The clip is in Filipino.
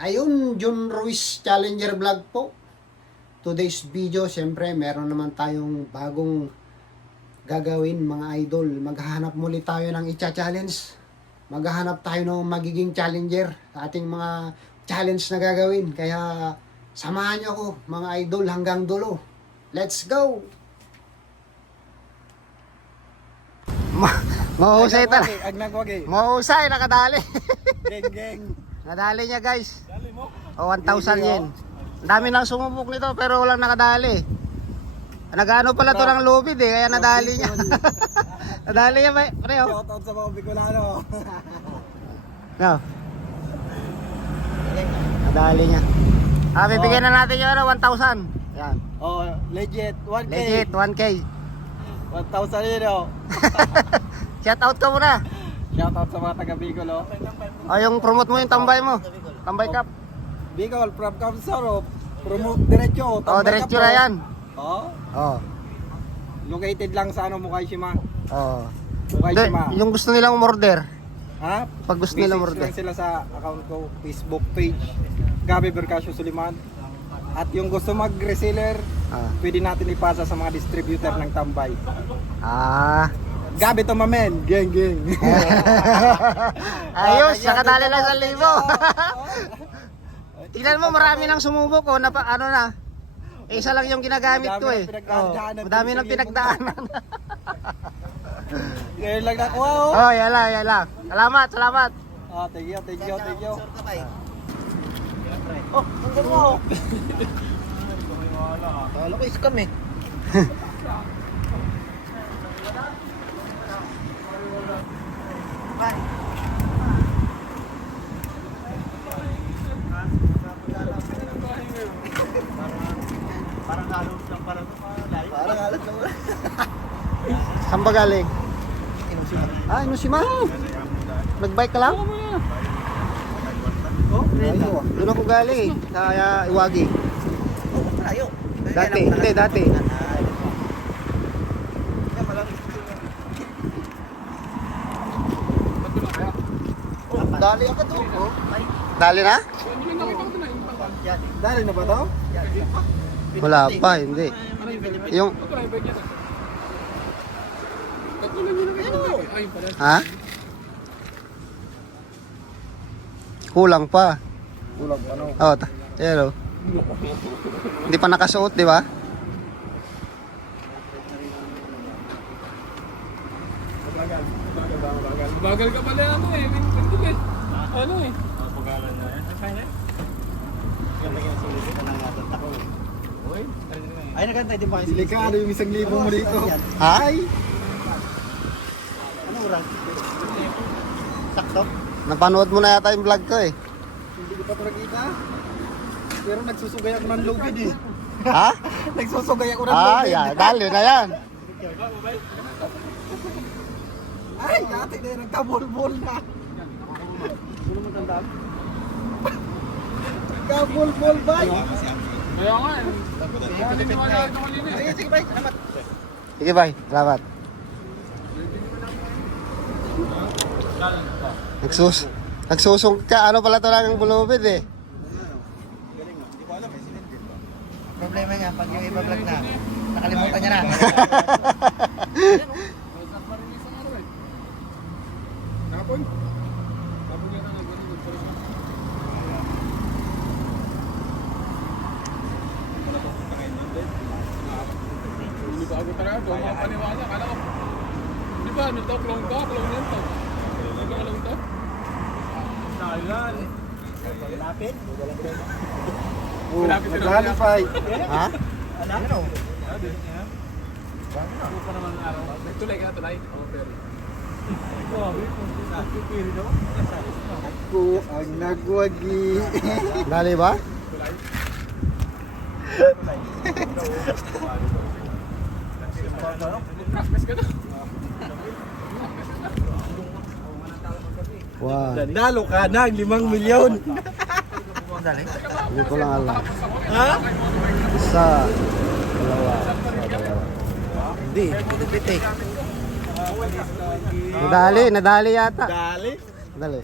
Ayun, John Ruiz Challenger Vlog po. Today's video, siyempre, meron naman tayong bagong gagawin mga idol. Maghahanap muli tayo ng i-challenge. Maghahanap tayo ng magiging challenger sa ating mga challenge na gagawin. Kaya samahan niyo ako mga idol hanggang dulo. Let's go! Mahusay talaga. Agnagwagi. Mahusay, nakadali. Geng, geng. Nadali niya guys. Dali mo. O 1,000 yen. Ang dami nang sumubok nito pero walang nakadali. Nagano pala to ng lubid eh, kaya nadali niya. Nadali niya ba? Preo. Shoutout sa mga Bicolano. No. Nadali niya. Bibigyan na natin yung 1,000. Yan. Oh, legit. 1K. Legit, 1K. 1,000 yun oh. Shout out ka muna. Shoutout sa mga taga Bicol oh. O yung promote mo yung tambay mo. Tambay cup. Bicol, from Kamsaro. Promote diretso. O, diretso na yan. Oh. O. Located lang sa Mukaishima. O. Mukaishima. Yung gusto nilang umorder. Ha? Pag gusto nilang Message umorder. lang sila sa account ko, Facebook page. Gabi Bercasio Suliman. At yung gusto mag-reseller, pwede natin ipasa sa mga distributor ng tambay. Gabi to mamen, geng geng. Ayos, nakadali lang sa libo. Tingnan mo, marami nang sumubok ko na ano na. Isa lang yung ginagamit ko eh. Madami nang pinagdaanan. Ngayon lang nakuha oh. Oh, yan lang. Salamat, salamat. Thank you. Oh, hanggang mo. Kala ko scam eh. Parang halos lang para to. Parang halos lang. Saan ba galing? Inosima. Nagbike ka lang? Oh, Doon ako galing eh, sa Iwagi. Ayo. Dati. Dali ako to. Dali na? Dali na ba to? Wala pa, hindi. Yung... Ha? Kulang pa. Kulang ano? Oh, hello. Hindi pa nakasuot, di ba? Bagal ka pala ano eh. Ano eh. Pagalan na yan. Ay, nagantay din ba? Delikado yung 1,000 mo dito. Ha? Ano oras? Sakto? Napanood mo na yata yung vlog ko eh. Hindi ko pa ito nakita. Pero nagsusugay ako ng lubid eh. Ha? Nagsusugay ako ng lubid. Yan. Dali na yan. Ay, dati na yung nagkabol-bol na. Sino mo tandaan? Nagkabol-bol ba? Kaya nga eh. Sige, bye. Salamat. Sige, bye. Salamat. Nagsusong ka. Ano pala ito lang ang bulubid eh. Problema niya, pag yung iba vlog na, nakalimutan niya na. Kapon. Kapon yan ang nagpapalitan. Hindi ba ako talaga? Doon mga paniwala. Kala ko. Di ba? Ano to? Klong to? Klong yan to. Ano ka klong to? Nalan. Lapit? Malapit sila. Nag-qualify. Ha? Ano? Ano pa naman ang araw? Tulay ka, tulay. Oo, pero. Ako ang nagwagi. Dali ba? Tulay. Kasmes ka na. Wow. Nalo ka na, 5 milyon. Hindi ko lang alam. Ha? Isa. Dalawa. Hindi, pitik. Nadali yata. Dali. Dali.